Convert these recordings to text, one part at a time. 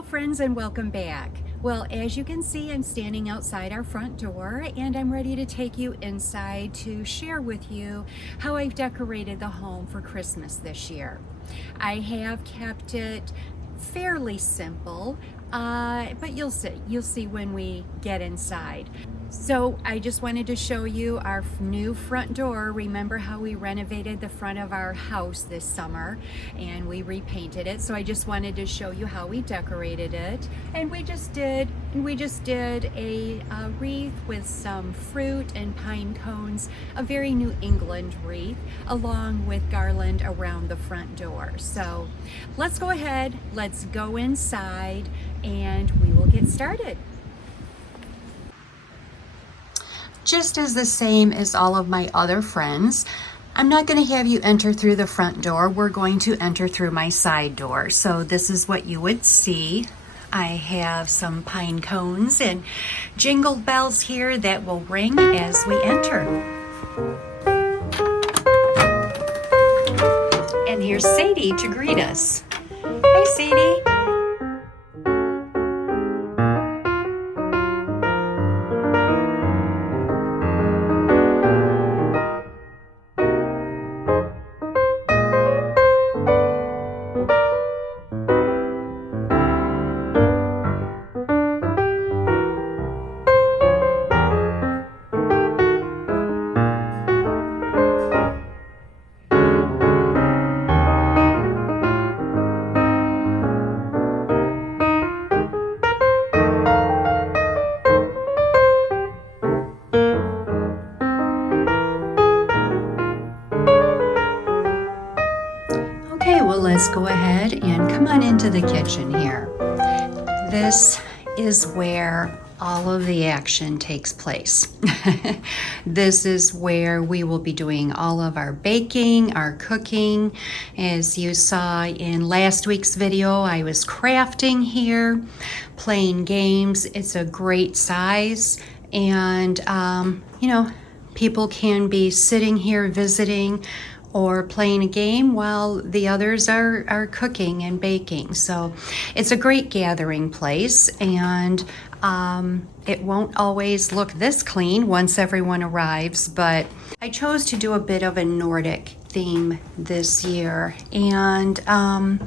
Hello friends and welcome back. Well, as you can see, I'm standing outside our front door and I'm ready to take you inside to share with you how I've decorated the home for Christmas this year. I have kept it fairly simple, but you'll see when we get inside. So I just wanted to show you our new front door. Remember how we renovated the front of our house this summer and we repainted it. So I just wanted to show you how we decorated it. And we just did a wreath with some fruit and pine cones, a very New England wreath, along with garland around the front door. So let's go ahead, let's go inside and we will get started. Just as the same as all of my other friends, I'm not going to have you enter through the front door. We're going to enter through my side door. So this is what you would see. I have some pine cones and jingle bells here that will ring as we enter. And here's Sadie to greet us. Hi, Sadie. Let's go ahead and come on into the kitchen here. This is where all of the action takes place. This is where we will be doing all of our baking, our cooking. As you saw in last week's video, I was crafting here, playing games. It's a great size, and you know, people can be sitting here visiting or playing a game while the others are cooking and baking. So it's a great gathering place, and it won't always look this clean once everyone arrives, but I chose to do a bit of a Nordic theme this year, and I'm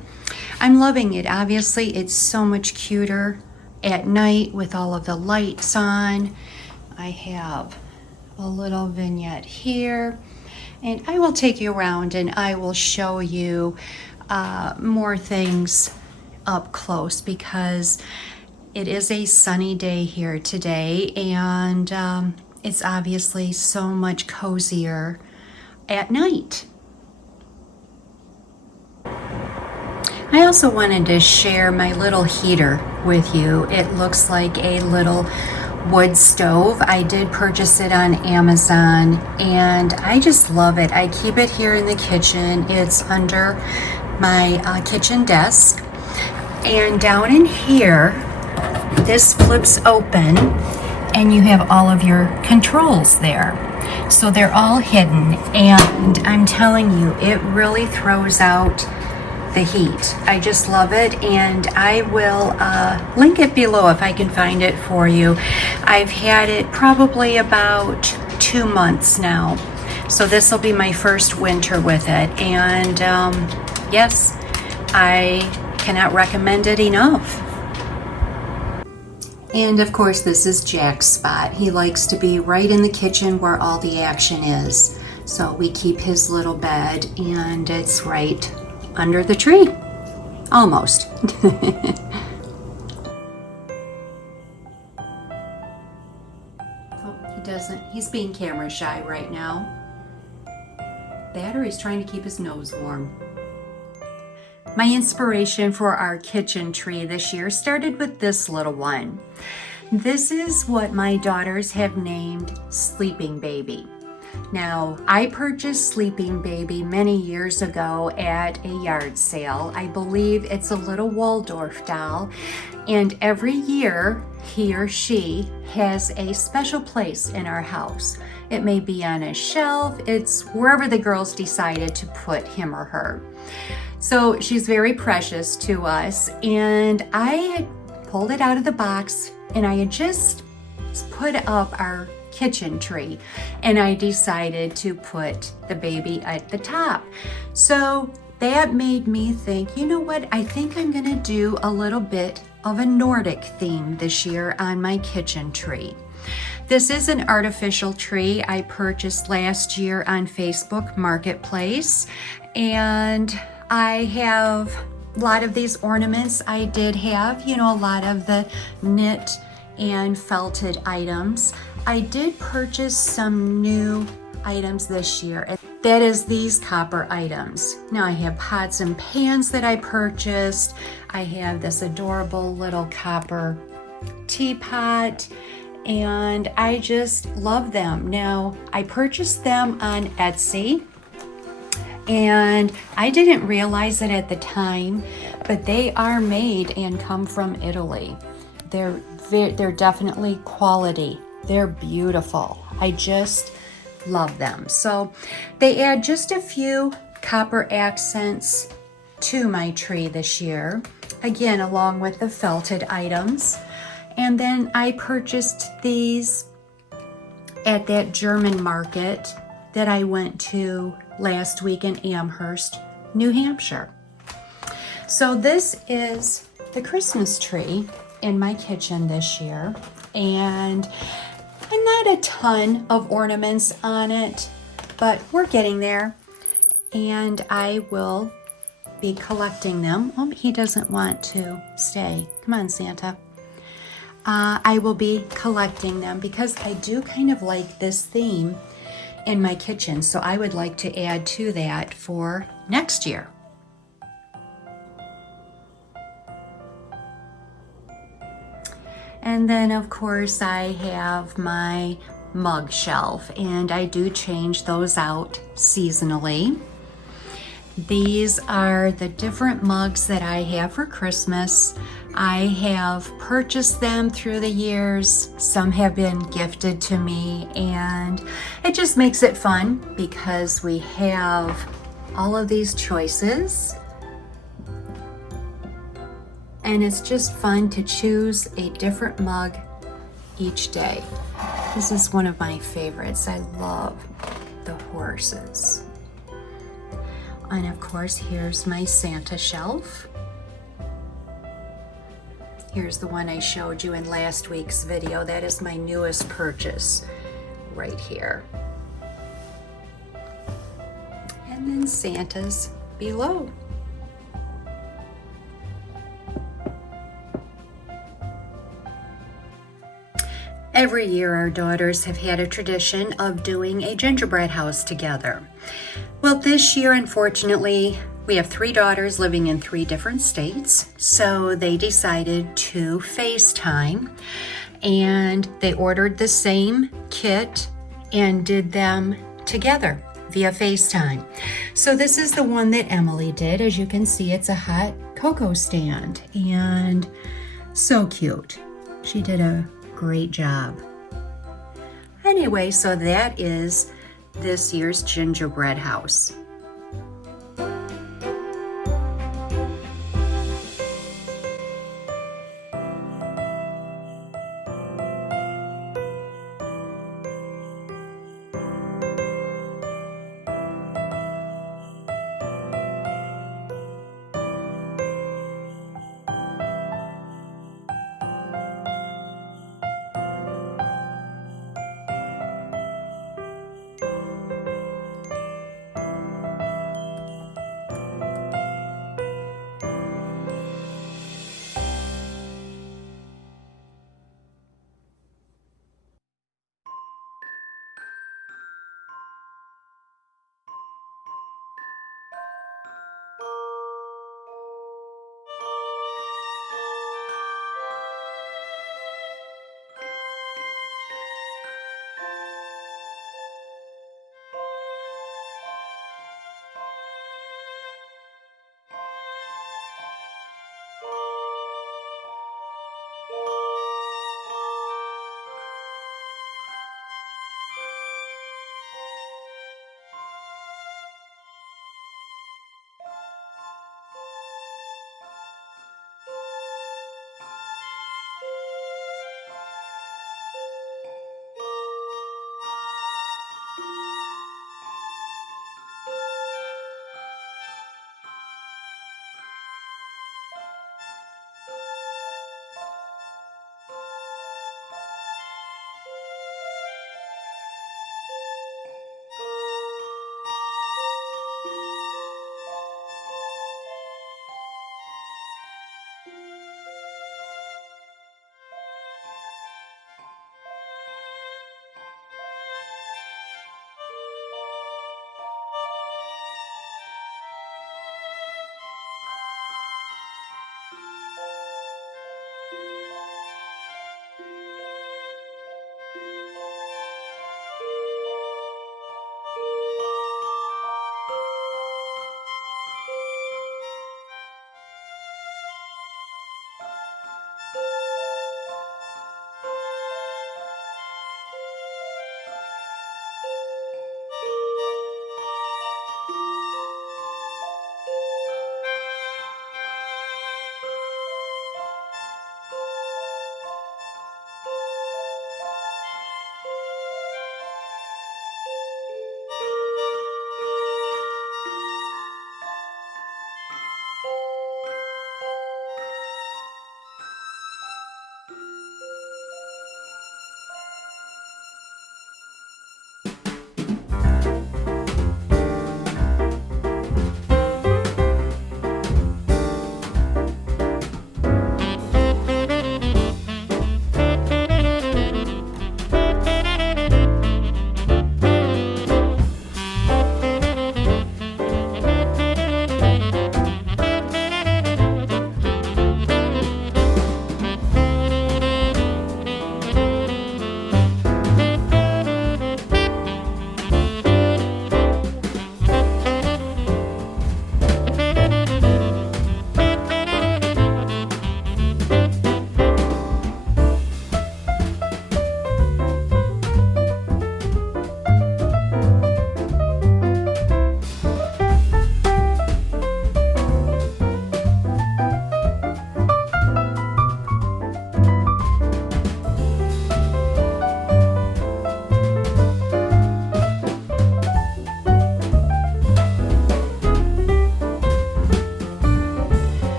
loving it. Obviously, it's so much cuter at night with all of the lights on. I have a little vignette here. And I will take you around and I will show you more things up close because it is a sunny day here today, and it's obviously so much cozier at night. I also wanted to share my little heater with you. It looks like a little wood stove. I did purchase it on Amazon and I just love it. I keep it here in the kitchen. It's under my kitchen desk, and down in here this flips open and you have all of your controls there. So they're all hidden, and I'm telling you, it really throws out the heat. I just love it, and I will link it below if I can find it for you. I've had it probably about 2 months now, so this will be my first winter with it, and yes, I cannot recommend it enough. And of course, this is Jack's spot. He likes to be right in the kitchen where all the action is, so we keep his little bed, and it's right under the tree, almost. Oh, he's being camera shy right now. That, or he's trying to keep his nose warm. My inspiration for our kitchen tree this year started with this little one. This is what my daughters have named Sleeping Baby. Now, I purchased Sleeping Baby many years ago at a yard sale. I believe it's a little Waldorf doll, and every year he or she has a special place in our house. It may be on a shelf, it's wherever the girls decided to put him or her. So she's very precious to us. And I had pulled it out of the box and I had just put up our kitchen tree and I decided to put the baby at the top. So that made me think, you know what? I think I'm gonna do a little bit of a Nordic theme this year on my kitchen tree. This is an artificial tree I purchased last year on Facebook Marketplace, and I have a lot of these ornaments. I did have, you know, a lot of the knit and felted items. I did purchase some new items this year, and that is these copper items. Now I have pots and pans that I purchased. I have this adorable little copper teapot, and I just love them. Now I purchased them on Etsy, and I didn't realize it at the time, but they are made and come from Italy. They're definitely quality. They're beautiful. I just love them. So they add just a few copper accents to my tree this year, again along with the felted items. And then I purchased these at that German market that I went to last week in Amherst, New Hampshire. So this is the Christmas tree in my kitchen this year, and not a ton of ornaments on it, but we're getting there, and I will be collecting them. Oh, he doesn't want to stay. Come on, Santa. I will be collecting them because I do kind of like this theme in my kitchen, so I would like to add to that for next year. And then of course I have my mug shelf, and I do change those out seasonally. These are the different mugs that I have for Christmas. I have purchased them through the years. Some have been gifted to me, and it just makes it fun because we have all of these choices. And it's just fun to choose a different mug each day. This is one of my favorites. I love the horses. And of course, here's my Santa shelf. Here's the one I showed you in last week's video. That is my newest purchase right here. And then Santa's below. Every year our daughters have had a tradition of doing a gingerbread house together. Well, this year, unfortunately, we have 3 daughters living in 3 different states, so they decided to FaceTime, and they ordered the same kit and did them together via FaceTime. So this is the one that Emily did. As you can see, it's a hot cocoa stand, and so cute. She did a great job. Anyway, so that is this year's gingerbread house.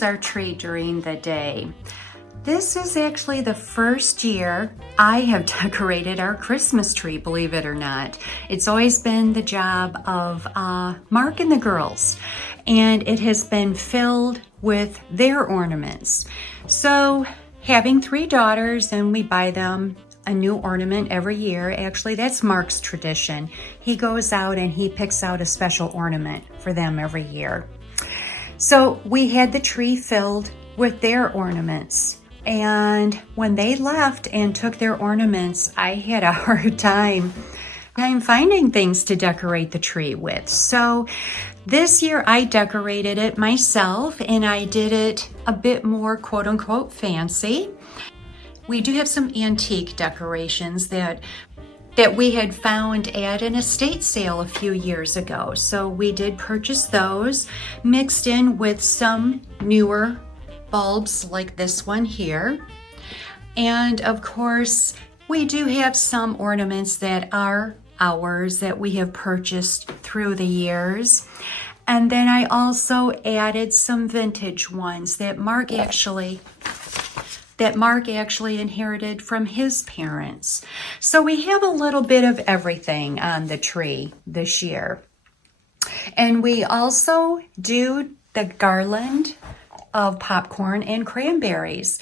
is our tree during the day. This is actually the first year I have decorated our Christmas tree, believe it or not. It's always been the job of Mark and the girls, and it has been filled with their ornaments. So having 3 daughters, and we buy them a new ornament every year. Actually, that's Mark's tradition. He goes out and he picks out a special ornament for them every year. So we had the tree filled with their ornaments. And when they left and took their ornaments, I had a hard time finding things to decorate the tree with. So this year I decorated it myself, and I did it a bit more quote unquote fancy. We do have some antique decorations that we had found at an estate sale a few years ago. So we did purchase those, mixed in with some newer bulbs like this one here. And of course, we do have some ornaments that are ours that we have purchased through the years. And then I also added some vintage ones that Mark actually inherited from his parents. So we have a little bit of everything on the tree this year. And we also do the garland of popcorn and cranberries.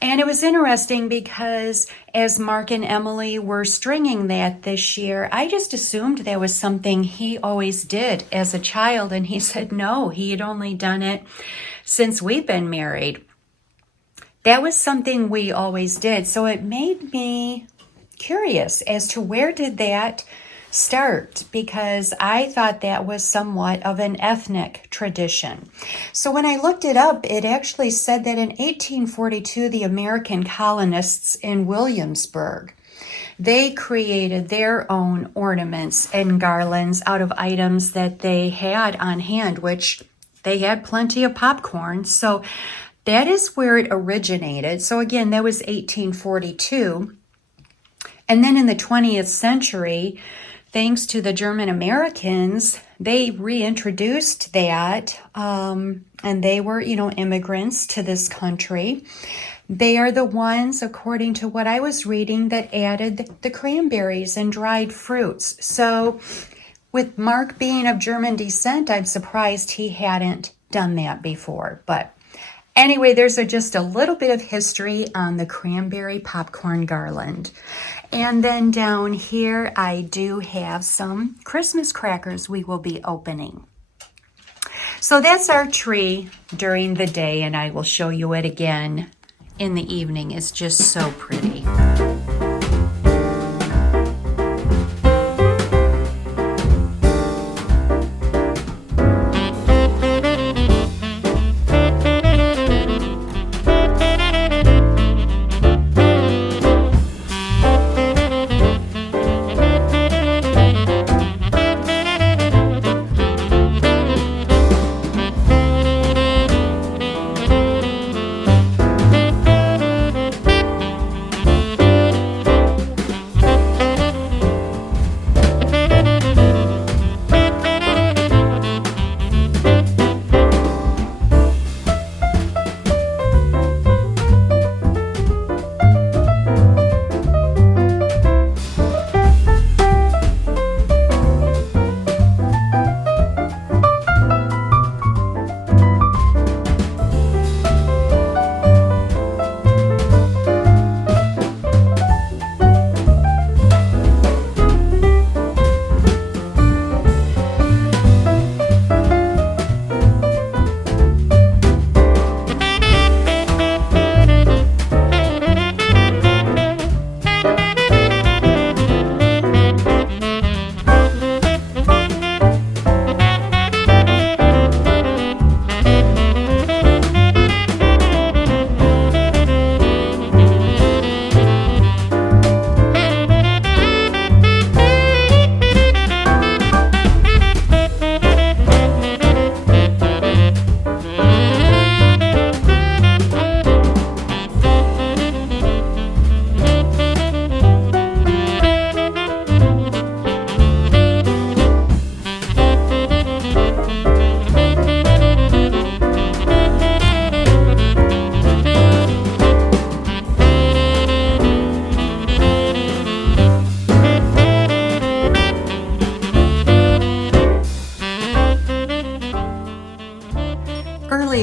And it was interesting because as Mark and Emily were stringing that this year, I just assumed that was something he always did as a child. And he said no, he had only done it since we've been married. That was something we always did. So it made me curious as to where did that start, because I thought that was somewhat of an ethnic tradition. So when I looked it up, it actually said that in 1842, the American colonists in Williamsburg, they created their own ornaments and garlands out of items that they had on hand, which they had plenty of popcorn. So that is where it originated. So again, that was 1842. And then in the 20th century, thanks to the German Americans, they reintroduced that, and they were, immigrants to this country. They are the ones, according to what I was reading, that added the cranberries and dried fruits. So with Mark being of German descent, I'm surprised he hadn't done that before. But anyway, there's just a little bit of history on the cranberry popcorn garland. And then down here, I do have some Christmas crackers we will be opening. So that's our tree during the day, and I will show you it again in the evening. It's just so pretty.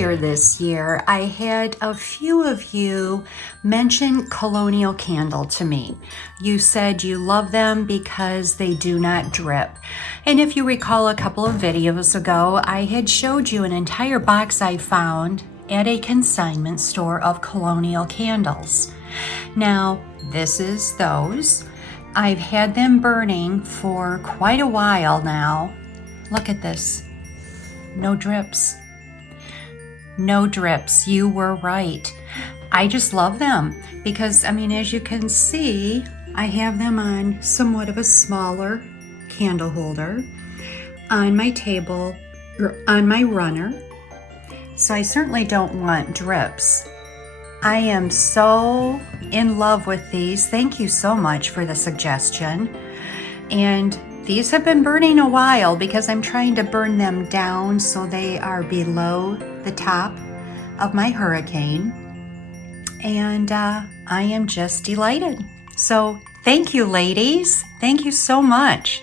earlier this year, I had a few of you mention Colonial Candle to me. You said you love them because they do not drip. And if you recall a couple of videos ago, I had showed you an entire box I found at a consignment store of Colonial candles. Now, this is those. I've had them burning for quite a while now. Look at this. No drips. No drips. You were right. I just love them because, I mean, as you can see, I have them on somewhat of a smaller candle holder on my table or on my runner. So I certainly don't want drips. I am so in love with these. Thank you so much for the suggestion. And these have been burning a while because I'm trying to burn them down so they are below the top of my hurricane. And I am just delighted. So thank you, ladies. Thank you so much.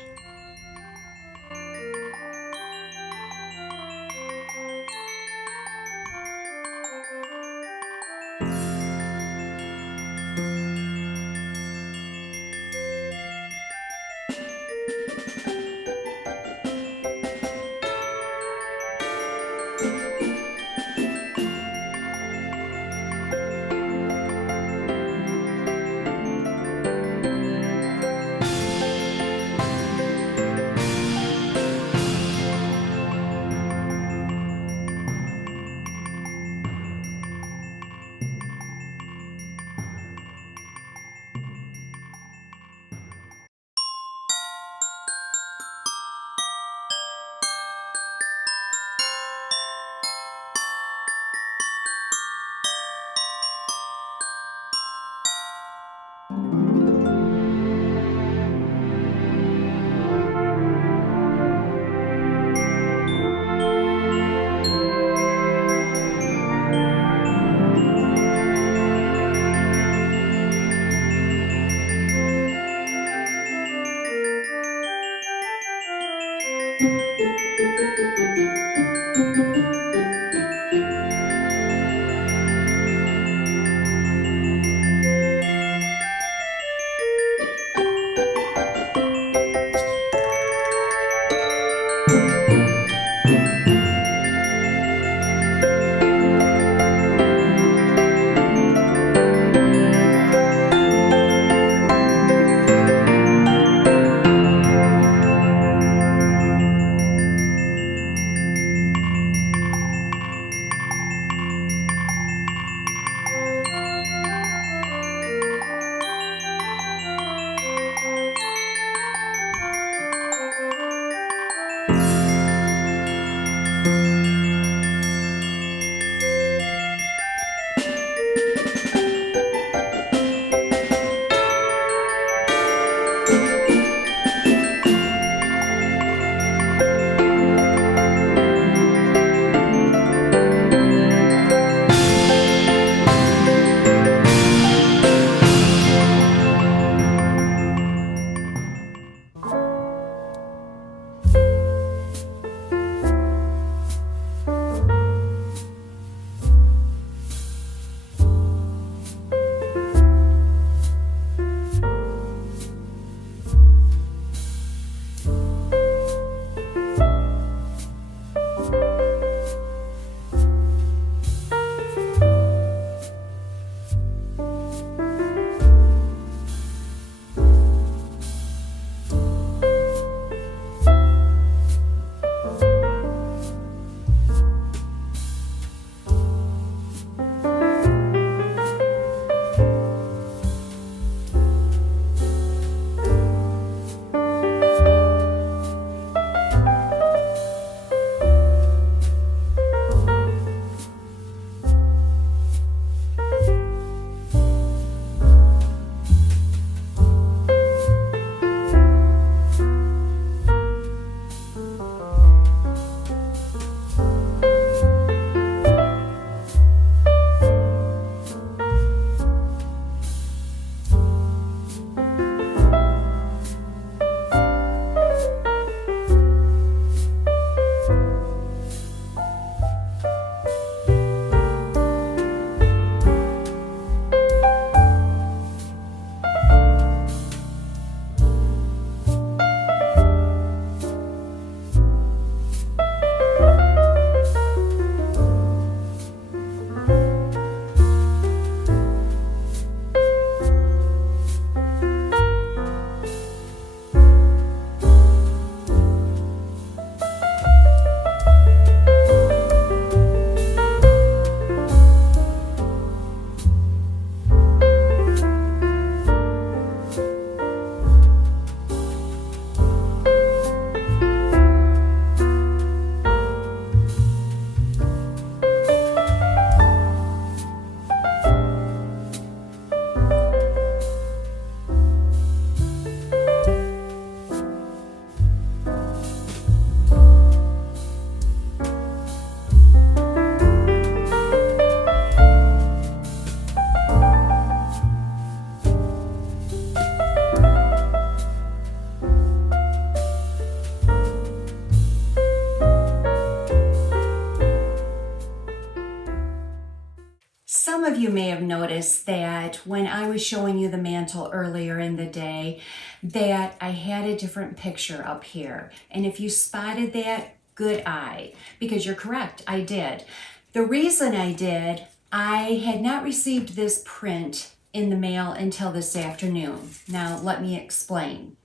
you may have noticed that when I was showing you the mantle earlier in the day, that I had a different picture up here. And if you spotted that, good eye, because you're correct, I did. The reason I did, I had not received this print in the mail until this afternoon. Now, let me explain.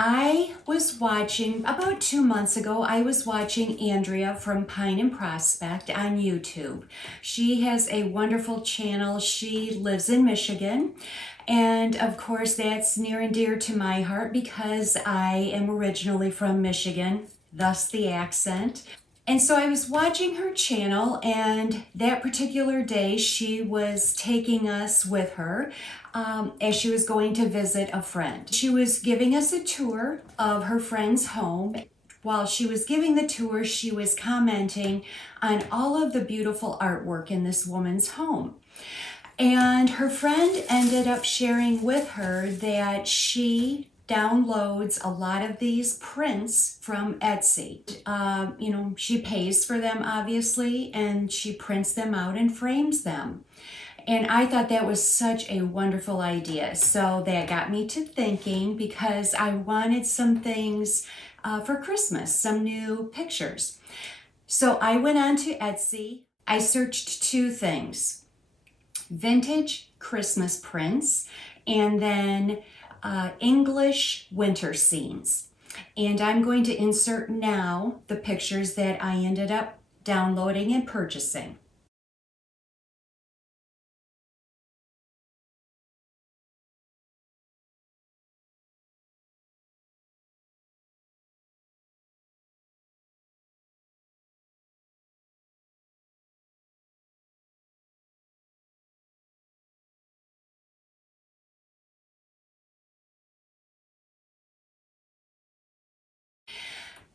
I was watching, about 2 months ago, I was watching Andrea from Pine and Prospect on YouTube. She has a wonderful channel. She lives in Michigan. And of course, that's near and dear to my heart because I am originally from Michigan, thus the accent. And so I was watching her channel, and that particular day she was taking us with her as she was going to visit a friend. She was giving us a tour of her friend's home. While she was giving the tour, she was commenting on all of the beautiful artwork in this woman's home. And her friend ended up sharing with her that she downloads a lot of these prints from Etsy. She pays for them, obviously, and she prints them out and frames them. And I thought that was such a wonderful idea. So that got me to thinking, because I wanted some things for Christmas, some new pictures. So I went on to Etsy. I searched 2 things: vintage Christmas prints, and then English winter scenes. And I'm going to insert now the pictures that I ended up downloading and purchasing.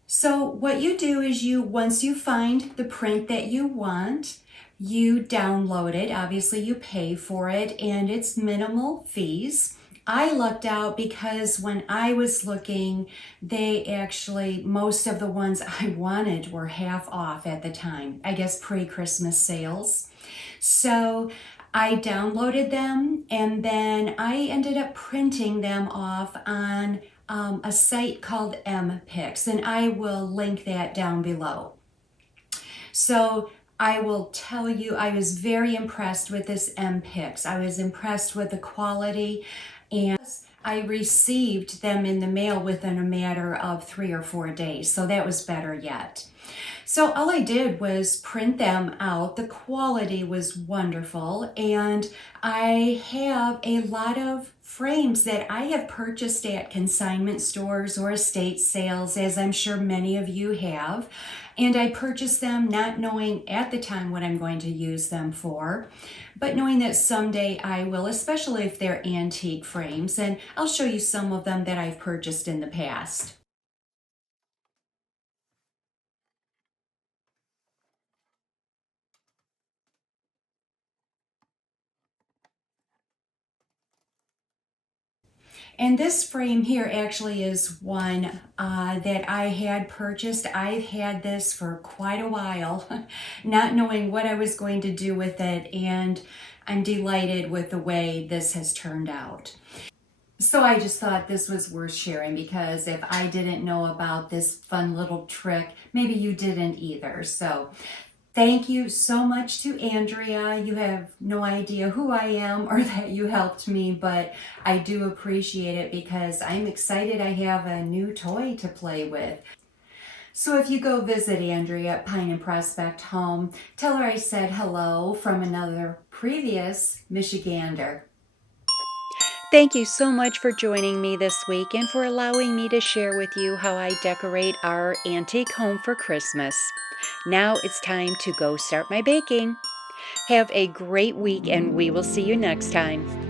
So what you do is once you find the print that you want, you download it. Obviously you pay for it, and it's minimal fees. I lucked out because when I was looking, most of the ones I wanted were half off at the time. I guess pre-Christmas sales. So I downloaded them, and then I ended up printing them off on a site called MPix, and I will link that down below. So I will tell you, I was very impressed with this MPix. I was impressed with the quality, and I received them in the mail within a matter of 3 or 4 days, so that was better yet. So all I did was print them out. The quality was wonderful, and I have a lot of frames that I have purchased at consignment stores or estate sales, as I'm sure many of you have. And I purchased them not knowing at the time what I'm going to use them for, but knowing that someday I will, especially if they're antique frames. And I'll show you some of them that I've purchased in the past. And this frame here actually is one that I had purchased. I've had this for quite a while, not knowing what I was going to do with it, and I'm delighted with the way this has turned out. So I just thought this was worth sharing, because if I didn't know about this fun little trick, maybe you didn't either. So thank you so much to Andrea. You have no idea who I am or that you helped me, but I do appreciate it because I'm excited I have a new toy to play with. So if you go visit Andrea at Pine and Prospect home, tell her I said hello from another previous Michigander. Thank you so much for joining me this week and for allowing me to share with you how I decorate our antique home for Christmas. Now it's time to go start my baking. Have a great week, and we will see you next time.